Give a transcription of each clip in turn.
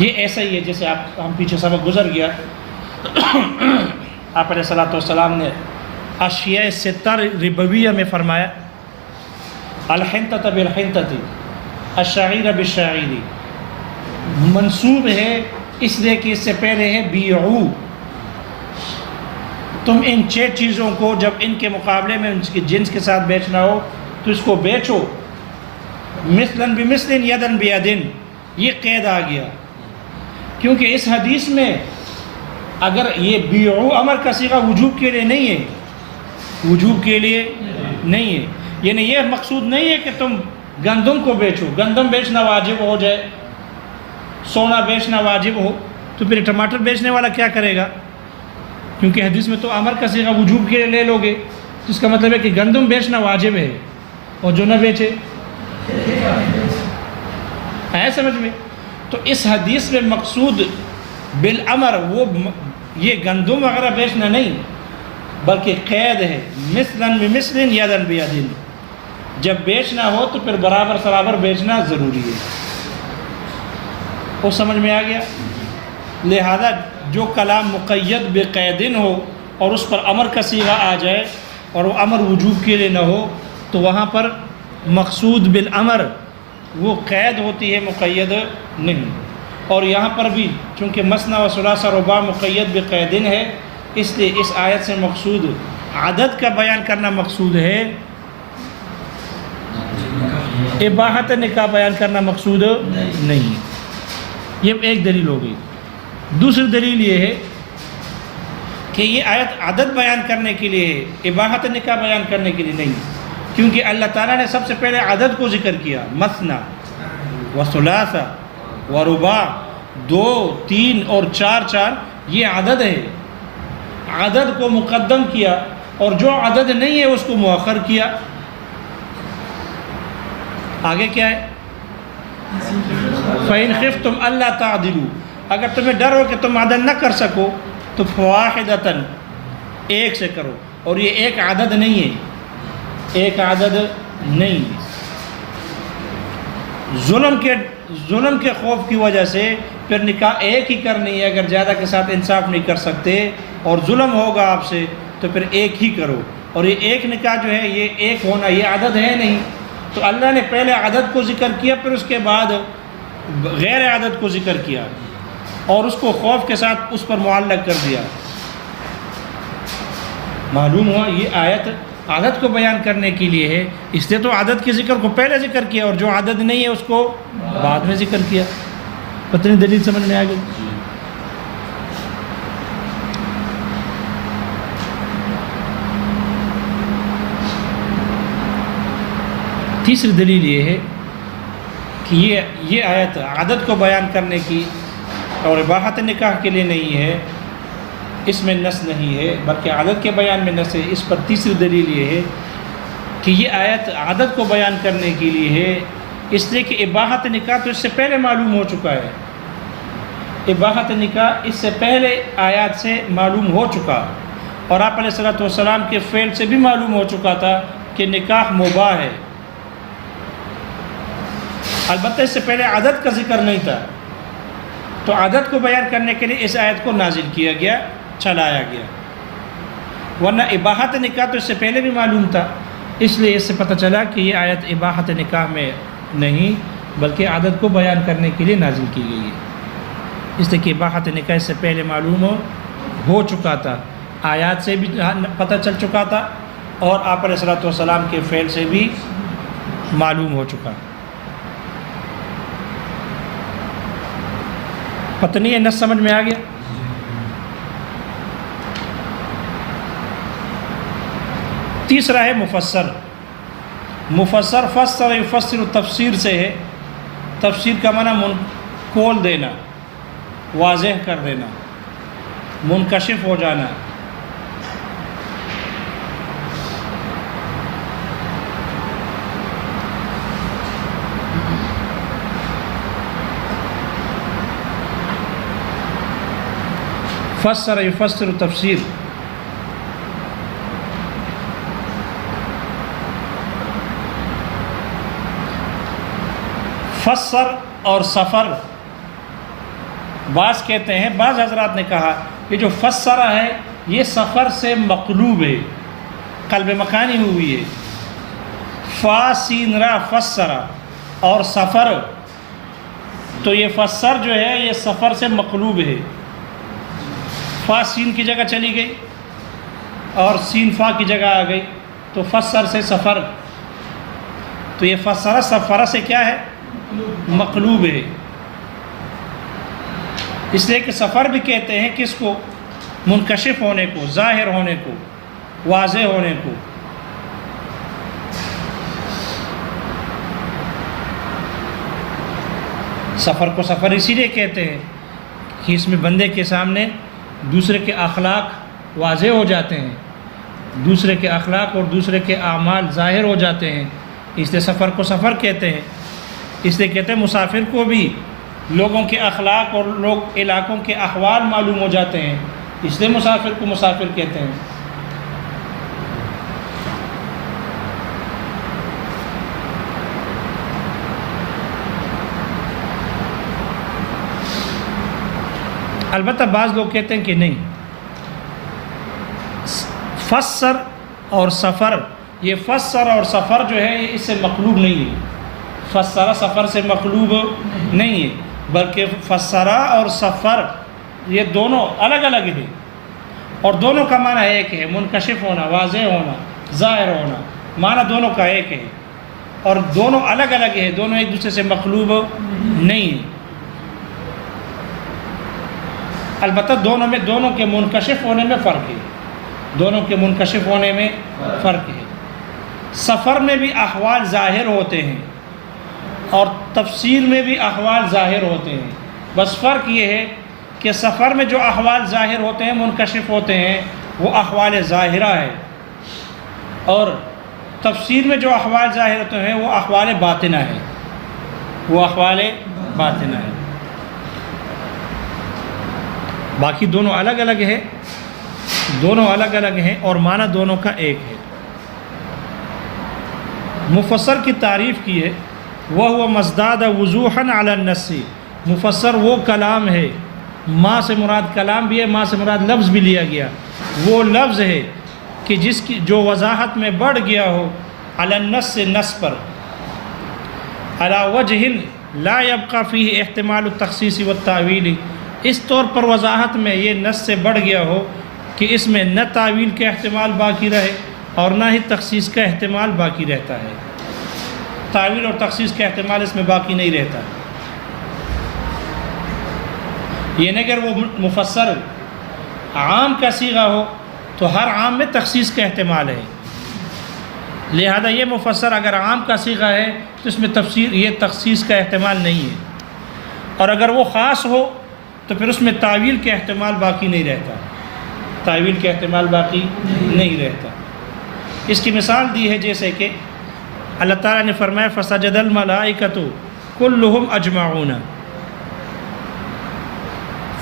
یہ ایسا ہی ہے جیسے ہم پیچھے سبق گزر گیا، آپ علیہ الصلوۃ والسلام نے اشیاء ستر ربویہ میں فرمایا الحنطۃ بالحنطۃ الشعیر بالشعیر، منصوب ہے اس لیے کہ اس سے پہلے ہے بیعو، تم ان 6 چیزوں کو جب ان کے مقابلے میں ان کی جنس کے ساتھ بیچنا ہو تو اس کو بیچو، مثلا بمثل یدا بید، یہ قید آ گیا، کیونکہ اس حدیث میں اگر یہ بیعو امر کا صیغہ وجوب کے لیے نہیں ہے، وجوب کے لیے نہیں ہے، یعنی یہ مقصود نہیں ہے کہ تم گندم کو بیچو، گندم بیچنا واجب ہو جائے، سونا بیچنا واجب ہو تو پھر ٹماٹر بیچنے والا کیا کرے گا؟ کیونکہ حدیث میں تو امر کا صیغہ وجوب کے لیے لے لو گے، جس کا مطلب ہے کہ گندم بیچنا واجب ہے اور جو نہ بیچے ہے سمجھ میں؟ تو اس حدیث میں مقصود بالامر وہ یہ گندم وغیرہ بیچنا نہیں، بلکہ قید ہے مثلا بمثل یدا بید، جب بیچنا ہو تو پھر برابر برابر بیچنا ضروری ہے۔ وہ سمجھ میں آ گیا؟ لہذا جو کلام مقید بقیدن ہو اور اس پر امر کا صیغہ آ جائے اور وہ امر وجوب کے لیے نہ ہو تو وہاں پر مقصود بالامر وہ قید ہوتی ہے، مقید نہیں۔ اور یہاں پر بھی چونکہ مثنی و ثلاث و رباع مقید بقیدن ہے، اس لیے اس آیت سے مقصود عدد کا بیان کرنا مقصود ہے، اباحت نکاح بیان کرنا مقصود نہیں۔ یہ ایک دلیل ہو گئی۔ دوسری دلیل یہ ہے کہ یہ آیت عدد بیان کرنے کے لیے ہے، اباحت نکاح بیان کرنے کے لیے نہیں، کیونکہ اللہ تعالیٰ نے سب سے پہلے عدد کو ذکر کیا، مثنی و ثلاث و رباع، 2 3 اور 4 یہ عدد ہے، عدد کو مقدم کیا اور جو عدد نہیں ہے اس کو مؤخر کیا۔ آگے کیا ہے؟ فَإِنْ خِفْتُمْ أَلَّا تَعْدِلُوا، اگر تمہیں ڈر ہو کہ تم عدل نہ کر سکو تو فَوَاحِدَةً، ایک سے کرو، اور یہ ایک عدد نہیں ہے، ایک عدد نہیں۔ ظلم کے خوف کی وجہ سے پھر نکاح ایک ہی کرنی ہے، اگر زیادہ کے ساتھ انصاف نہیں کر سکتے اور ظلم ہوگا آپ سے تو پھر ایک ہی کرو، اور یہ ایک نکاح جو ہے یہ ایک ہونا یہ عدد ہے نہیں، تو اللہ نے پہلے عدد کو ذکر کیا پھر اس کے بعد غیر عدد کو ذکر کیا اور اس کو خوف کے ساتھ اس پر معلق کر دیا۔ معلوم ہوا یہ آیت عدد کو بیان کرنے کے لیے ہے، اس لیے تو عدد کے ذکر کو پہلے ذکر کیا اور جو عدد نہیں ہے اس کو بعد میں ذکر کیا۔ پتہ نہیں دلیل سمجھ میں آ گئی؟ تیسری دلیل یہ ہے کہ یہ آیت عدد کو بیان کرنے کی اور اباحت نکاح کے لیے نہیں ہے، اس میں نص نہیں ہے بلکہ عدد کے بیان میں نص ہے۔ اس پر تیسری دلیل یہ ہے کہ یہ آیت عدد کو بیان کرنے کے لیے ہے، اس لیے کہ اباحت نکاح تو اس سے پہلے معلوم ہو چکا ہے، اباحت نکاح اس سے پہلے آیات سے معلوم ہو چکا، اور آپ علیہ الصلوۃ والسلام کے فعل سے بھی معلوم ہو چکا تھا کہ نکاح مباح ہے۔ البتہ اس سے پہلے عدد کا ذکر نہیں تھا، تو عدد کو بیان کرنے کے لیے اس آیت کو نازل کیا گیا، چلایا گیا، ورنہ اباحت نکاح تو اس سے پہلے بھی معلوم تھا، اس لیے اس سے پتہ چلا کہ یہ آیت اباحت نکاح میں نہیں بلکہ عدد کو بیان کرنے کے لیے نازل کی گئی ہے، اس لیے کہ اباحت نکاح اس سے پہلے معلوم ہو چکا تھا، آیات سے بھی پتہ چل چکا تھا اور آپ علیہ الصلوۃ والسلام کے فعل سے بھی معلوم ہو چکا۔ پتہ نہیں ہے نص سمجھ میں آ گیا؟ تیسرا ہے مفسر۔ مفسر فسر یفسر تفسیر سے ہے، تفسیر کا معنی کھول دینا، واضح کر دینا، منکشف ہو جانا۔ فسر یفسر تفسیر، فسر اور سفر بعض کہتے ہیں، بعض حضرات نے کہا کہ جو فسرہ ہے یہ سفر سے مقلوب ہے، قلب مکانی ہوئی ہے، فا سین را فسرہ، اور سفر تو یہ فسر جو ہے یہ سفر سے مقلوب ہے، فا سین کی جگہ چلی گئی اور سین فا کی جگہ آ گئی تو فسر سے سفر، تو یہ فسرہ سفرہ سے کیا ہے؟ مقلوب ہے۔ اس لیے کہ سفر بھی کہتے ہیں کس کو؟ منکشف ہونے کو، ظاہر ہونے کو، واضح ہونے کو۔ سفر کو سفر اسی لیے کہتے ہیں کہ اس میں بندے کے سامنے دوسرے کے اخلاق واضح ہو جاتے ہیں، دوسرے کے اخلاق اور دوسرے کے اعمال ظاہر ہو جاتے ہیں، اس لیے سفر کو سفر کہتے ہیں۔ اس لیے کہتے ہیں مسافر کو بھی لوگوں کے اخلاق اور لوگ علاقوں کے احوال معلوم ہو جاتے ہیں، اس لیے مسافر کو مسافر کہتے ہیں۔ البتہ بعض لوگ کہتے ہیں کہ نہیں، فسر اور سفر، یہ فسر اور سفر جو ہے یہ اس سے مقلوب نہیں ہے، فسرہ سفر سے مقلوب نہیں ہے، بلکہ فسرہ اور سفر یہ دونوں الگ الگ ہیں، اور دونوں کا معنی ایک ہے، منکشف ہونا، واضح ہونا، ظاہر ہونا، معنی دونوں کا ایک ہے، اور دونوں الگ الگ ہیں، دونوں ایک دوسرے سے مقلوب نہیں ہیں۔ البتہ دونوں کے منکشف ہونے میں فرق ہے، دونوں کے منکشف ہونے میں فرق ہے۔ سفر میں بھی احوال ظاہر ہوتے ہیں اور تفصیل میں بھی احوال ظاہر ہوتے ہیں، بس فرق یہ ہے کہ سفر میں جو احوال ظاہر ہوتے ہیں، منکشف ہوتے ہیں، وہ احوال ظاہرہ ہے، اور تفصیل میں جو احوال ظاہر ہوتے ہیں وہ احوال باطنہ ہے، وہ احوال باطنہ ہے۔ باقی دونوں الگ الگ ہے، دونوں الگ الگ ہیں اور معنی دونوں کا ایک ہے۔ مفسر کی تعریف کی ہے، وَهُوَ مَزْدَادَ وُضُوحًا عَلَى النَّصِّ، مفسر وہ کلام ہے، ماں سے مراد کلام بھی ہے، ماں سے مراد لفظ بھی لیا گیا، وہ لفظ ہے کہ جس کی جو وضاحت میں بڑھ گیا ہو، علی النص، نص پر، علی وجہ لا یبقى فیہ احتمال التخصیص والتعویل، اس طور پر وضاحت میں یہ نص سے بڑھ گیا ہو کہ اس میں نہ تعویل کا احتمال باقی رہے اور نہ ہی تخصیص کا احتمال باقی رہتا ہے، تعویل اور تخصیص کا احتمال اس میں باقی نہیں رہتا۔ یہ نہیں اگر وہ مفسر عام کا صیغہ ہو تو ہر عام میں تخصیص کا احتمال ہے، لہذا یہ مفسر اگر عام کا صیغہ ہے تو اس میں یہ تخصیص کا احتمال نہیں ہے، اور اگر وہ خاص ہو تو پھر اس میں تعویل کا احتمال باقی نہیں رہتا، تعویل کا احتمال باقی نہیں رہتا۔ اس کی مثال دی ہے جیسے کہ اللہ تعالیٰ نے فرمایا فَسَجَدَ الْمَلَائِكَةُ كُلُّهُمْ أَجْمَعُونَ،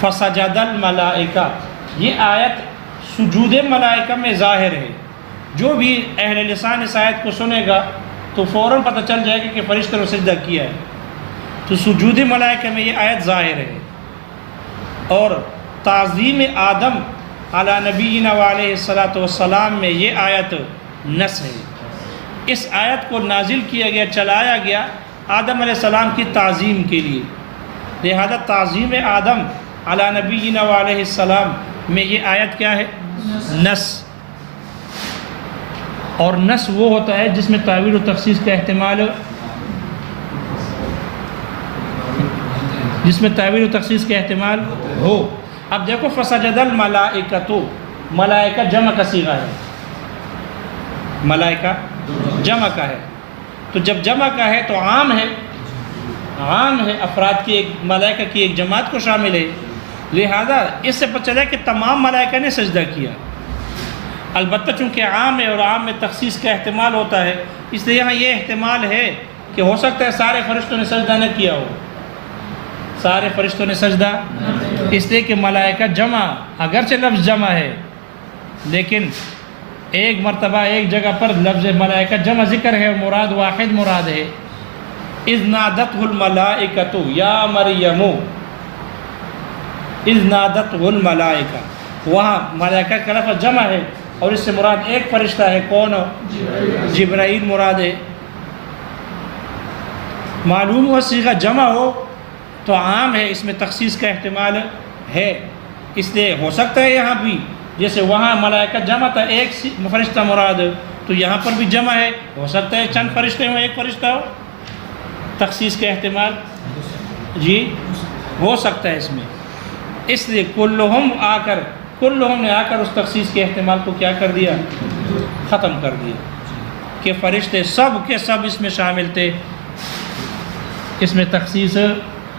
فَسَجَدَ الْمَلَائِكَةُ، یہ آیت سجود ملائکہ میں ظاہر ہے، جو بھی اہل لسان اس آیت کو سنے گا تو فوراً پتہ چل جائے گا کہ فرشتوں نے سجدہ کیا ہے، تو سجود ملائکہ میں یہ آیت ظاہر ہے۔ اور تعظیم آدم علی نبینا علیہ الصلاۃ والسلام میں یہ آیت نص ہے، اس آیت کو نازل کیا گیا، چلایا گیا آدم علیہ السلام کی تعظیم کے لیے، لہذا تعظیم آدم علی نبینا علیہ السلام میں یہ آیت کیا ہے؟ نص۔ اور نص وہ ہوتا ہے جس میں تعویل و تخصیص کا احتمال، جس میں تعویل و تخصیص کا احتمال ہو۔ اب دیکھو فسجد الملائکۃ، ملائکہ جمع کا صیغہ ہے، ملائکہ جمع کا ہے، تو جب جمع کا ہے تو عام ہے، عام ہے، افراد کی ایک ملائکہ کی ایک جماعت کو شامل ہے، لہذا اس سے پتہ چلا کہ تمام ملائکہ نے سجدہ کیا۔ البتہ چونکہ عام ہے اور عام میں تخصیص کا احتمال ہوتا ہے، اس لیے یہاں یہ احتمال ہے کہ ہو سکتا ہے سارے فرشتوں نے سجدہ نہ کیا ہو، سارے فرشتوں نے سجدہ، اس لیے کہ ملائکہ جمع، اگرچہ لفظ جمع ہے لیکن ایک مرتبہ ایک جگہ پر لفظ ملائکہ جمع ذکر ہے، مراد واحد مراد ہے۔ اذ نادتہ الملائکۃ یا مریم، اذ نادتہ الملائکہ، وہاں ملائکہ کا لفظ جمع ہے اور اس سے مراد ایک فرشتہ ہے، کون؟ جبرائیل مراد ہے۔ معلوم ہوا صیغہ جمع ہو تو عام ہے، اس میں تخصیص کا احتمال ہے، اس لیے ہو سکتا ہے یہاں بھی جیسے وہاں ملائکہ جمع تھا، ایک فرشتہ مراد، تو یہاں پر بھی جمع ہے، ہو سکتا ہے چند فرشتے ہوں ایک فرشتہ ہو، تخصیص کا احتمال جی ہو سکتا ہے اس میں۔ اس لیے کلہم نے آ کر اس تخصیص کے احتمال کو کیا کر دیا؟ ختم کر دیا، کہ فرشتے سب کے سب اس میں شامل تھے، اس میں تخصیص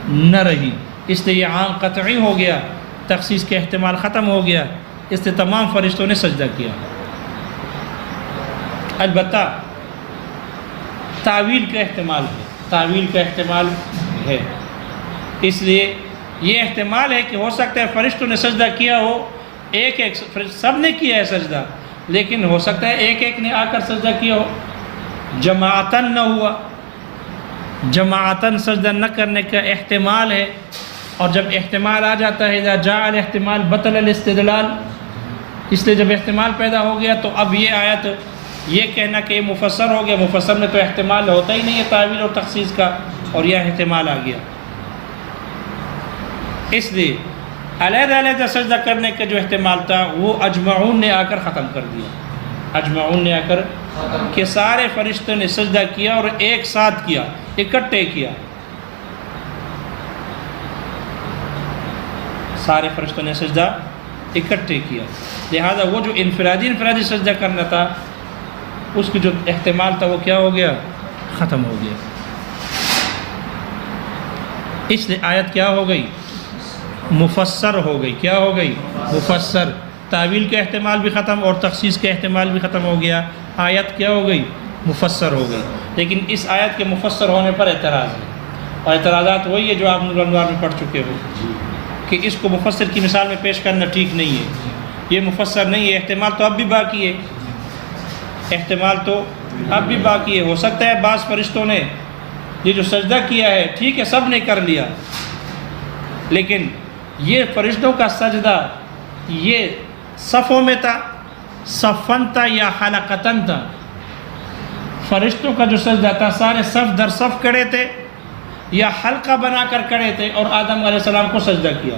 نہ رہی، اس لیے یہ عام قطعی ہو گیا، تخصیص کے احتمال ختم ہو گیا، اس لیے تمام فرشتوں نے سجدہ کیا۔ البتہ تعویل کا احتمال ہے، اس لیے یہ احتمال ہے کہ ہو سکتا ہے فرشتوں نے سجدہ کیا ہو، ایک سب نے کیا ہے سجدہ، لیکن ہو سکتا ہے ایک نے آ کر سجدہ کیا ہو، جماعتاً نہ ہوا، جماعتاً سجدہ نہ کرنے کا احتمال ہے، اور جب احتمال آ جاتا ہے اذا جاء الاحتمال بطل الاستدلال، اس لیے جب احتمال پیدا ہو گیا تو اب یہ آیت یہ کہنا کہ یہ مفسر ہو گیا، مفسر میں تو احتمال ہوتا ہی نہیں ہے تعویل اور تخصیص کا، اور یہ احتمال آ گیا، اس لیے علیحدہ سجدہ کرنے کا جو احتمال تھا وہ اجمعون نے آ کر ختم کر دیا، اجمعون نے آ کر کہ سارے فرشتوں نے سجدہ کیا اور ایک ساتھ کیا، اکٹھے کیا، سارے فرشتوں نے سجدہ اکٹھے کیا، لہذا وہ جو انفرادی سجدہ کرنا تھا اس کی جو احتمال تھا وہ کیا ہو گیا؟ ختم ہو گیا۔ اس لیے آیت کیا ہو گئی؟ مفسر ہو گئی، کیا ہو گئی؟ مفسر، تعویل کا احتمال بھی ختم اور تخصیص کا احتمال بھی ختم ہو گیا، آیت کیا ہو گئی؟ مفسر ہو گئی۔ لیکن اس آیت کے مفسر ہونے پر اعتراض ہے، اور اعتراضات وہی ہے جو آپ نور الانوار میں پڑھ چکے ہو، کہ اس کو مفسر کی مثال میں پیش کرنا ٹھیک نہیں ہے، یہ مفسر نہیں ہے، احتمال تو اب بھی باقی ہے، احتمال تو اب بھی باقی ہے، ہو سکتا ہے بعض فرشتوں نے یہ جو سجدہ کیا ہے ٹھیک ہے سب نے کر لیا، لیکن یہ فرشتوں کا سجدہ یہ صفوں میں تھا، صفن تھا یا حلقتن تھا؟ فرشتوں کا جو سجدہ تھا سارے صف در صف کھڑے تھے یا حلقہ بنا کر کھڑے تھے اور آدم علیہ السلام کو سجدہ کیا؟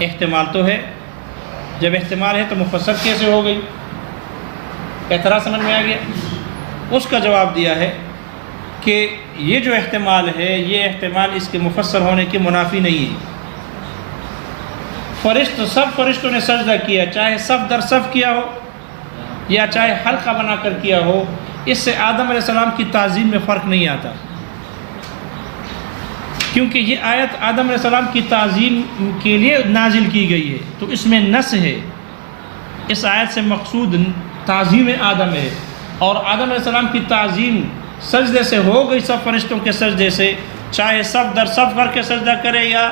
احتمال تو ہے، جب احتمال ہے تو مفسر کیسے ہو گئی؟ اعتراض سمجھ میں آ گیا؟ اس کا جواب دیا ہے کہ یہ جو احتمال ہے یہ احتمال اس کے مفسر ہونے کے منافی نہیں ہے، سب فرشتوں نے سجدہ کیا، چاہے صف در صف کیا ہو یا چاہے حلقہ بنا کر کیا ہو، اس سے آدم علیہ السلام کی تعظیم میں فرق نہیں آتا، کیونکہ یہ آیت آدم علیہ السلام کی تعظیم کے لیے نازل کی گئی ہے، تو اس میں نص ہے، اس آیت سے مقصود تعظیم آدم ہے، اور آدم علیہ السلام کی تعظیم سجدے سے ہو گئی، سب فرشتوں کے سجدے سے، چاہے صف در صف کر کے سجدہ کرے یا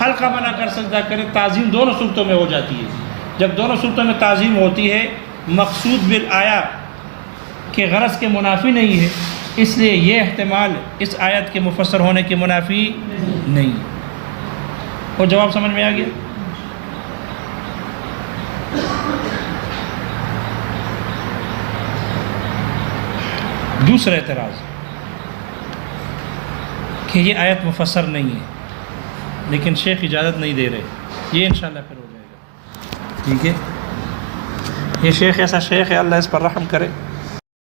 حلقہ بنا کر سجدہ کرے، تعظیم دونوں صورتوں میں ہو جاتی ہے۔ جب دونوں صورتوں میں تعظیم ہوتی ہے، مقصود بالآیا کے غرض کے منافی نہیں ہے، اس لیے یہ احتمال اس آیت کے مفسر ہونے کے منافی نہیں۔ اور جواب سمجھ میں آ گیا؟ دوسرا اعتراض کہ یہ آیت مفسر نہیں ہے، لیکن شیخ اجازت نہیں دے رہے، یہ انشاءاللہ پھر ہو جائے گا، ٹھیک ہے؟ یہ شیخ ایسا شیخ ہے، اللہ اس پر رحم کرے،